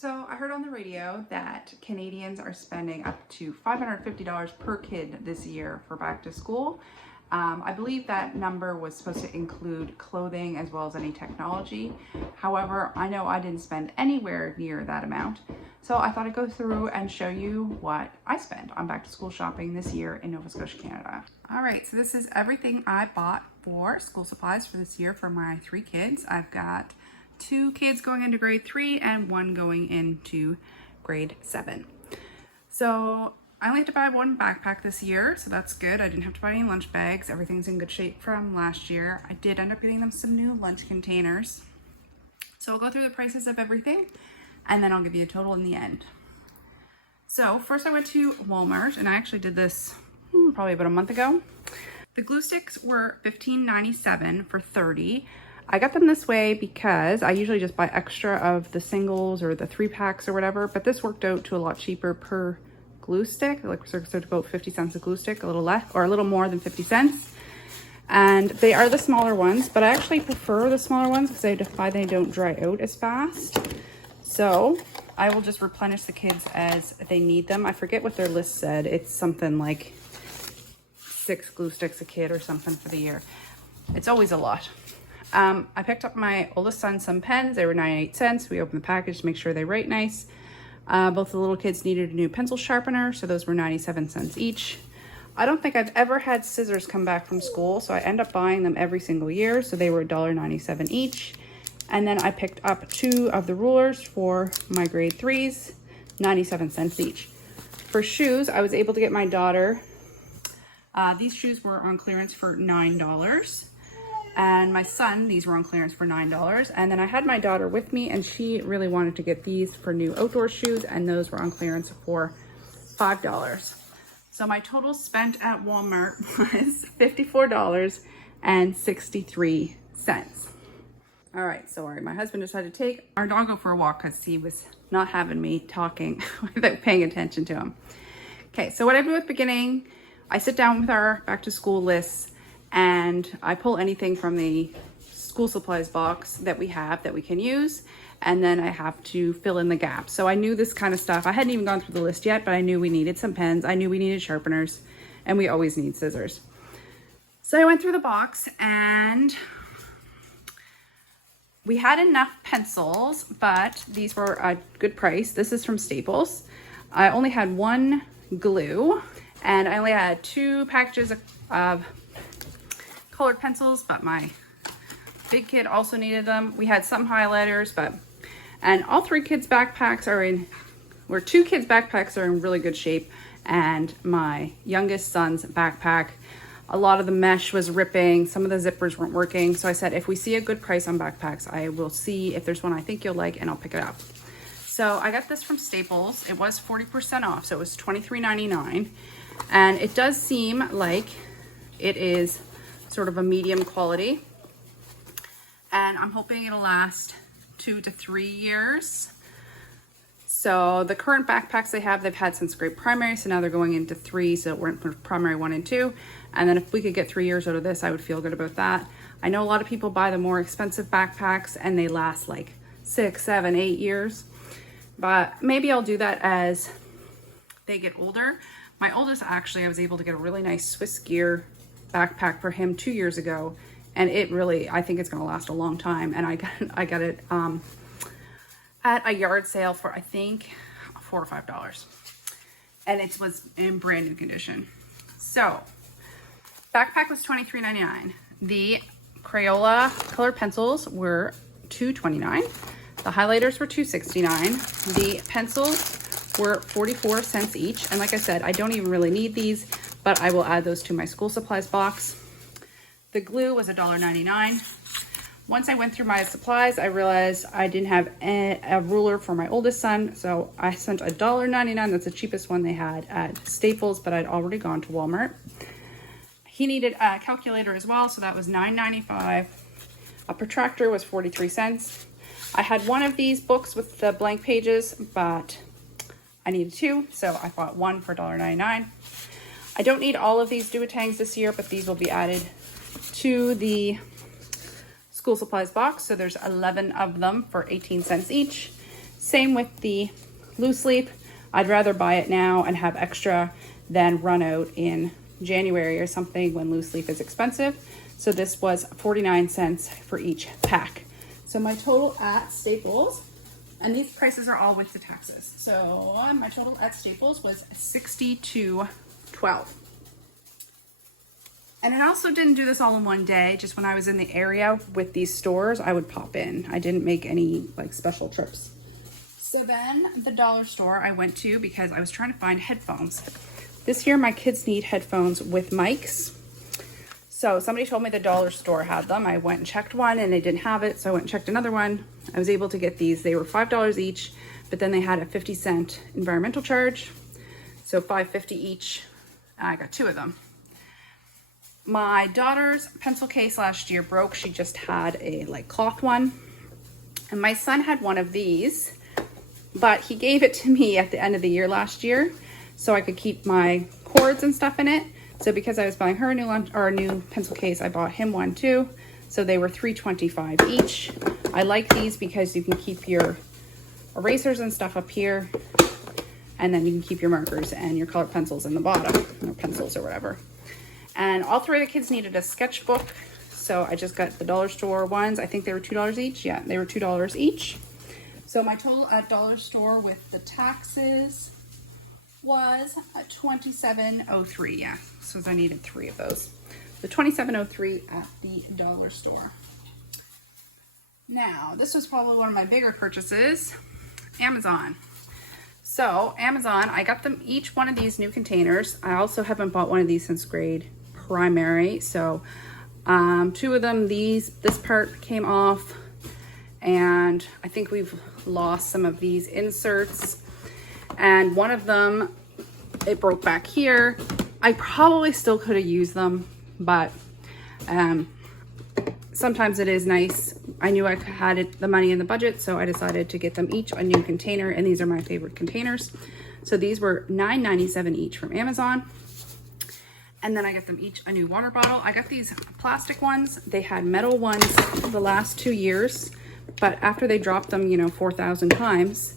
So I heard on the radio that Canadians are spending up to $550 per kid this year for back to school. I believe that number was supposed to include clothing as well as any technology. However, I know I didn't spend anywhere near that amount. So I thought I'd go through and show you what I spent on back to school shopping this year in Nova Scotia, Canada. All right, so this is everything I bought for school supplies for this year for my 3 kids. I've got 2 kids going into grade 3 and 1 going into grade 7. So I only had to buy 1 backpack this year, so that's good. I didn't have to buy any lunch bags. Everything's in good shape from last year. I did end up getting them some new lunch containers. So I'll go through the prices of everything and then I'll give you a total in the end. So first I went to Walmart, and I actually did this probably about a month ago. The glue sticks were $15.97 for 30. I got them this way because I usually just buy extra of the singles or the 3-packs or whatever, but this worked out to a lot cheaper per glue stick, like so about 50 cents a glue stick, a little less or a little more than 50 cents. And they are the smaller ones, but I actually prefer the smaller ones because I find they don't dry out as fast. So I will just replenish the kids as they need them. I forget what their list said. It's something like 6 glue sticks a kid or something for the year. It's always a lot. I picked up my oldest son some pens. They were 98 cents. We opened the package to make sure they write nice. Both the little kids needed a new pencil sharpener, so those were 97 cents each. I don't think I've ever had scissors come back from school, so I end up buying them every single year, so they were $1.97 each. And then I picked up 2 of the rulers for my grade 3s, 97 cents each. For shoes, I was able to get my daughter, these shoes were on clearance for $9. And my son, these were on clearance for $9. And then I had my daughter with me, and she really wanted to get these for new outdoor shoes, and those were on clearance for $5. So my total spent at Walmart was $54.63. All right, sorry, my husband decided to take our dog for a walk because he was not having me talking without paying attention to him. Okay, so what I do at the beginning, I sit down with our back to school lists, and I pull anything from the school supplies box that we have that we can use, and then I have to fill in the gaps. So I knew this kind of stuff. I hadn't even gone through the list yet, but I knew we needed some pens. I knew we needed sharpeners, and we always need scissors. So I went through the box, and we had enough pencils, but these were a good price. This is from Staples. I only had 1 glue, and I only had 2 packages of colored pencils, but my big kid also needed them. We had some highlighters, and all 3 kids' backpacks are in, 2 kids' backpacks are in really good shape, and my youngest son's backpack, a lot of the mesh was ripping, some of the zippers weren't working. So I said, if we see a good price on backpacks, I will see if there's one I think you'll like, and I'll pick it up. So I got this from Staples. It was 40% off, so it was $23.99. And it does seem like it is sort of a medium quality. And I'm hoping it'll last 2 to 3 years. So the current backpacks they have, they've had since grade primary, so now they're going into 3, so it went from primary 1 and 2. And then if we could get 3 years out of this, I would feel good about that. I know a lot of people buy the more expensive backpacks and they last like 6, 7, 8 years. But maybe I'll do that as they get older. My oldest, actually, I was able to get a really nice Swiss Gear backpack for him 2 years ago. And it really, I think it's gonna last a long time. And I got it at a yard sale for, I think, $4 or $5. And it was in brand new condition. So, backpack was $23.99. The Crayola colored pencils were $2.29. The highlighters were $2.69. The pencils were 44 cents each. And like I said, I don't even really need these, but I will add those to my school supplies box. The glue was $1.99. Once I went through my supplies, I realized I didn't have a ruler for my oldest son, so I spent $1.99. That's the cheapest one they had at Staples, but I'd already gone to Walmart. He needed a calculator as well, so that was $9.95. A protractor was 43 cents. I had one of these books with the blank pages, but I needed 2, so I bought 1 for $1.99. I don't need all of these Duotangs this year, but these will be added to the school supplies box. So there's 11 of them for 18 cents each. Same with the loose leaf. I'd rather buy it now and have extra than run out in January or something when loose leaf is expensive. So this was 49 cents for each pack. So my total at Staples, and these prices are all with the taxes. So my total at Staples was $62.12. And I also didn't do this all in one day. Just when I was in the area with these stores, I would pop in. I didn't make any like special trips. So then the dollar store I went to because I was trying to find headphones. This year my kids need headphones with mics. So somebody told me the dollar store had them. I went and checked one and they didn't have it. So I went and checked another one. I was able to get these. They were $5 each, but then they had a 50-cent environmental charge. So $5.50 each. I got 2 of them. My daughter's pencil case last year broke. She just had a like cloth one. And my son had one of these, but he gave it to me at the end of the year last year so I could keep my cords and stuff in it. So because I was buying her a new lunch or a new pencil case, I bought him one too. So they were $3.25 each. I like these because you can keep your erasers and stuff up here, and then you can keep your markers and your colored pencils in the bottom, or pencils or whatever. And all 3 of the kids needed a sketchbook. So I just got the dollar store ones. I think they were $2 each. Yeah, they were $2 each. So my total at dollar store with the taxes was $27.03. Yeah, so I needed 3 of those. The $27.03 at the dollar store. Now, this was probably one of my bigger purchases, Amazon. So Amazon, I got them each one of these new containers. I also haven't bought one of these since grade primary. So 2 of them, this part came off, and I think we've lost some of these inserts. And one of them, it broke back here. I probably still could have used them, but sometimes it is nice. I knew I had the money in the budget, so I decided to get them each a new container, and these are my favorite containers. So these were $9.97 each from Amazon. And then I got them each a new water bottle. I got these plastic ones. They had metal ones the last 2 years, but after they dropped them, 4,000 times,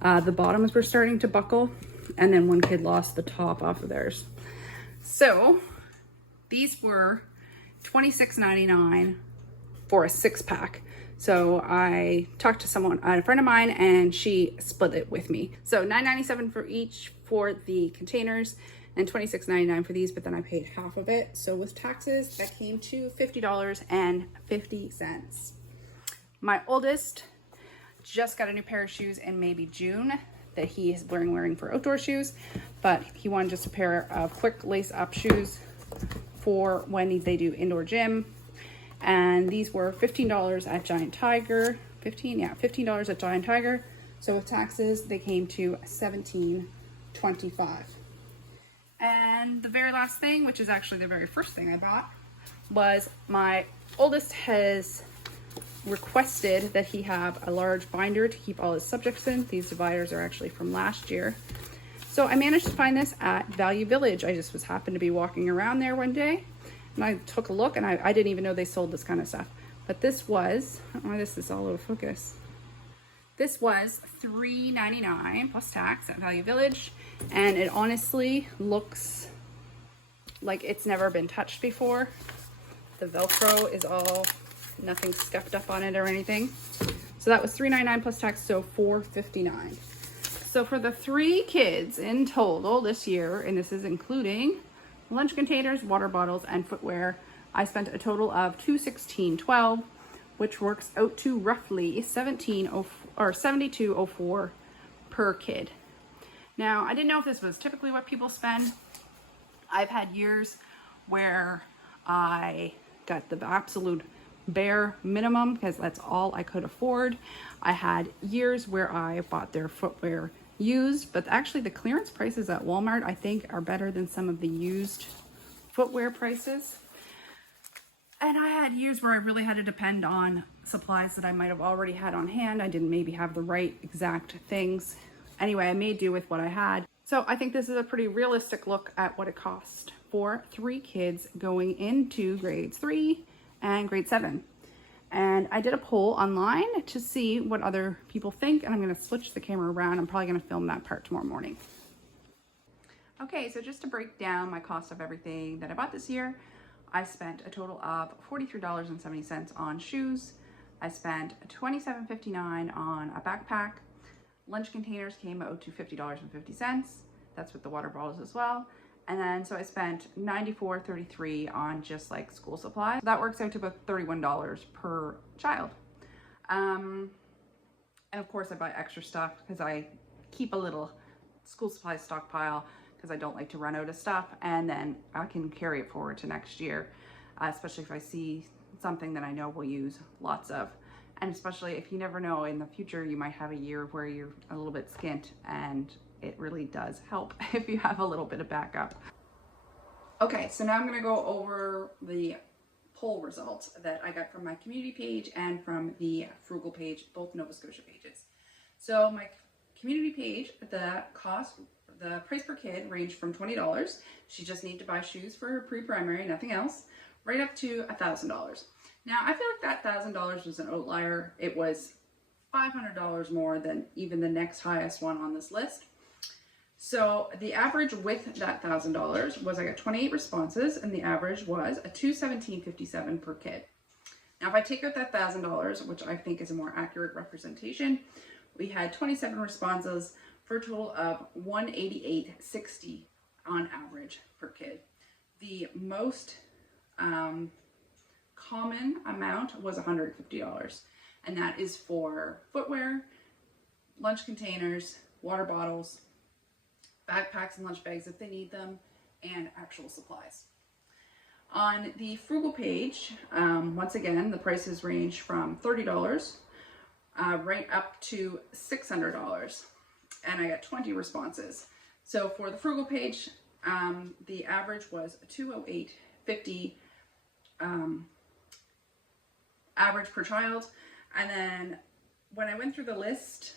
the bottoms were starting to buckle, and then one kid lost the top off of theirs. So these were $26.99 for a 6-pack. So I talked to a friend of mine, and she split it with me. So $9.97 for each for the containers, and $26.99 for these, but then I paid half of it. So with taxes, that came to $50.50. My oldest just got a new pair of shoes in maybe June that he is wearing for outdoor shoes, but he wanted just a pair of quick lace up shoes for when they do indoor gym. And these were $15 at Giant Tiger. $15 at Giant Tiger. So with taxes, they came to $17.25. And the very last thing, which is actually the very first thing I bought, was my oldest has requested that he have a large binder to keep all his subjects in. These dividers are actually from last year. So I managed to find this at Value Village. I just happened to be walking around there one day, and I took a look, and I didn't even know they sold this kind of stuff. But this was, oh, this is all out of focus. This was $3.99 plus tax at Value Village, and it honestly looks like it's never been touched before. The Velcro is all, nothing scuffed up on it or anything. So that was $3.99 plus tax, so $4.59. So for the 3 kids in total this year, and this is including lunch containers, water bottles, and footwear, I spent a total of $216.12, which works out to roughly $72.04 per kid. Now, I didn't know if this was typically what people spend. I've had years where I got the absolute bare minimum because that's all I could afford. I had years where I bought their footwear used, but actually the clearance prices at Walmart, I think, are better than some of the used footwear prices. And I had years where I really had to depend on supplies that I might have already had on hand. I didn't maybe have the right exact things. Anyway, I made do with what I had. So I think this is a pretty realistic look at what it cost for 3 kids going into grades 3 and grade 7. And I did a poll online to see what other people think, and I'm gonna switch the camera around. I'm probably gonna film that part tomorrow morning. Okay, so just to break down my cost of everything that I bought this year, I spent a total of $43.70 on shoes. I spent $27.59 on a backpack. Lunch containers came out to $50.50. That's with the water bottles as well. And then, so I spent $94.33 on just like school supplies. That works out to about $31 per child. And of course I buy extra stuff because I keep a little school supplies stockpile because I don't like to run out of stuff, and then I can carry it forward to next year, especially if I see something that I know we'll use lots of. And especially if you never know, in the future you might have a year where you're a little bit skint, and it really does help if you have a little bit of backup. Okay, so now I'm gonna go over the poll results that I got from my community page and from the frugal page, both Nova Scotia pages. So my community page, the price per kid ranged from $20. She just needed to buy shoes for her pre-primary, nothing else, right up to $1,000. Now, I feel like that $1,000 was an outlier. It was $500 more than even the next highest one on this list. So the average with that $1,000 was, I got 28 responses, and the average was a $217.57 per kid. Now, if I take out that $1,000, which I think is a more accurate representation, we had 27 responses for a total of $188.60 on average per kid. The most common amount was $150, and that is for footwear, lunch containers, water bottles, backpacks and lunch bags if they need them, and actual supplies. On the frugal page, once again, the prices range from $30 right up to $600, and I got 20 responses. So for the frugal page, the average was $208.50 average per child. And then when I went through the list,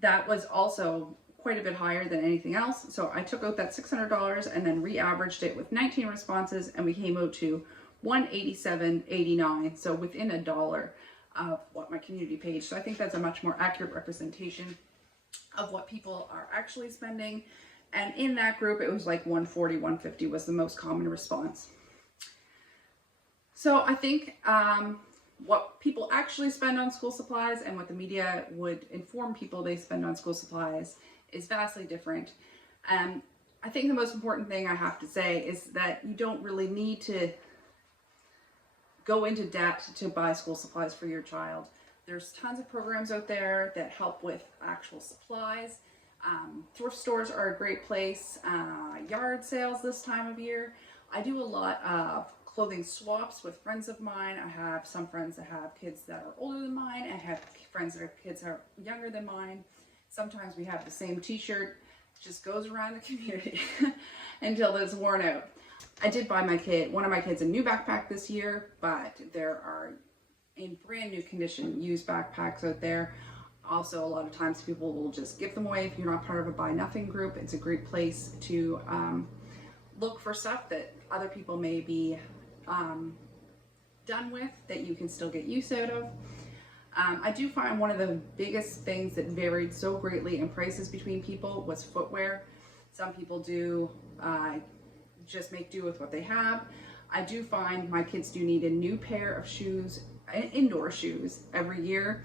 that was also quite a bit higher than anything else. So I took out that $600 and then re-averaged it with 19 responses, and we came out to $187.89. So within $1 of what my community page. So I think that's a much more accurate representation of what people are actually spending. And in that group, it was like $140, $150 was the most common response. So I think what people actually spend on school supplies and what the media would inform people they spend on school supplies is vastly different. I think the most important thing I have to say is that you don't really need to go into debt to buy school supplies for your child. There's tons of programs out there that help with actual supplies. Thrift stores are a great place. Yard sales this time of year. I do a lot of clothing swaps with friends of mine. I have some friends that have kids that are older than mine, and have friends that have kids that are younger than mine. Sometimes we have the same t-shirt, just goes around the community until it's worn out. I did buy one of my kids a new backpack this year, but there are in brand new condition used backpacks out there. Also, a lot of times people will just give them away if you're not part of a buy nothing group. It's a great place to look for stuff that other people may be done with that you can still get use out of. I do find one of the biggest things that varied so greatly in prices between people was footwear. Some people do just make do with what they have. I do find my kids do need a new pair of shoes, indoor shoes, every year.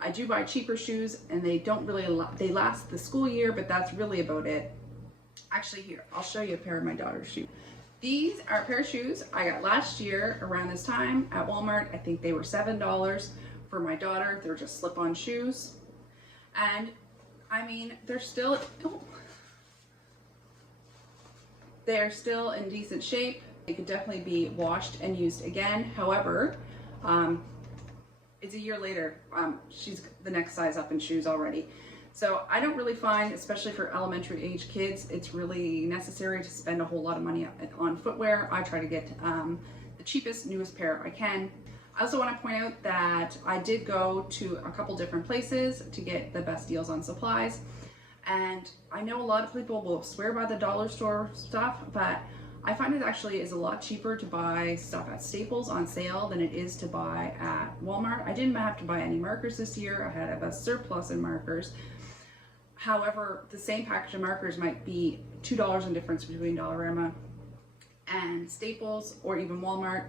I do buy cheaper shoes, and they don't really, they last the school year, but that's really about it. Actually, here, I'll show you a pair of my daughter's shoes. These are a pair of shoes I got last year around this time at Walmart. I think they were $7 for my daughter. They're just slip-on shoes. And I mean, they're still in decent shape. They could definitely be washed and used again. However, it's a year later. She's the next size up in shoes already. So I don't really find, especially for elementary age kids, it's really necessary to spend a whole lot of money on footwear. I try to get the cheapest, newest pair I can. I also want to point out that I did go to a couple different places to get the best deals on supplies. And I know a lot of people will swear by the dollar store stuff, but I find it actually is a lot cheaper to buy stuff at Staples on sale than it is to buy at Walmart. I didn't have to buy any markers this year. I had a surplus in markers. However, the same package of markers might be $2 in difference between Dollarama and Staples or even Walmart.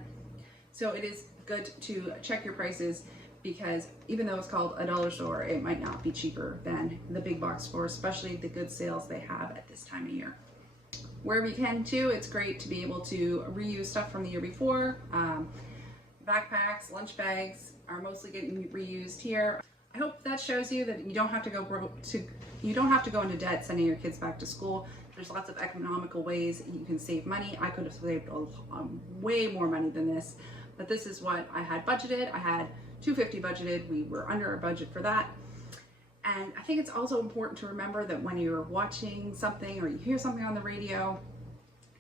So it is good to check your prices, because even though it's called a dollar store, it might not be cheaper than the big box stores, especially the good sales they have at this time of year. Wherever you can too, it's great to be able to reuse stuff from the year before. Backpacks, lunch bags are mostly getting reused here. I hope that shows you that you don't have to go into debt sending your kids back to school. There's lots of economical ways you can save money. I could have saved way more money than this, but this is what I had budgeted. I had $250 budgeted. We were under our budget for that. And I think it's also important to remember that when you're watching something or you hear something on the radio,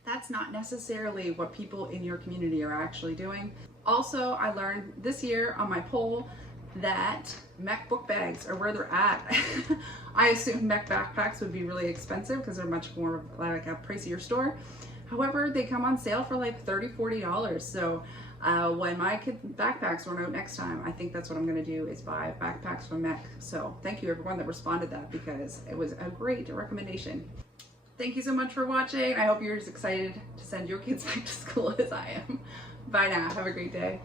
that's not necessarily what people in your community are actually doing. Also, I learned this year on my poll that Mech book bags are where they're at. I assumed Mech backpacks would be really expensive because they're much more like a pricier store. However, they come on sale for like $30, $40. So when my kids' backpacks run out next time, I think that's what I'm going to do, is buy backpacks from Mech. So thank you everyone that responded that, because it was a great recommendation. Thank you so much for watching. I hope you're as excited to send your kids back to school as I am. Bye now. Have a great day.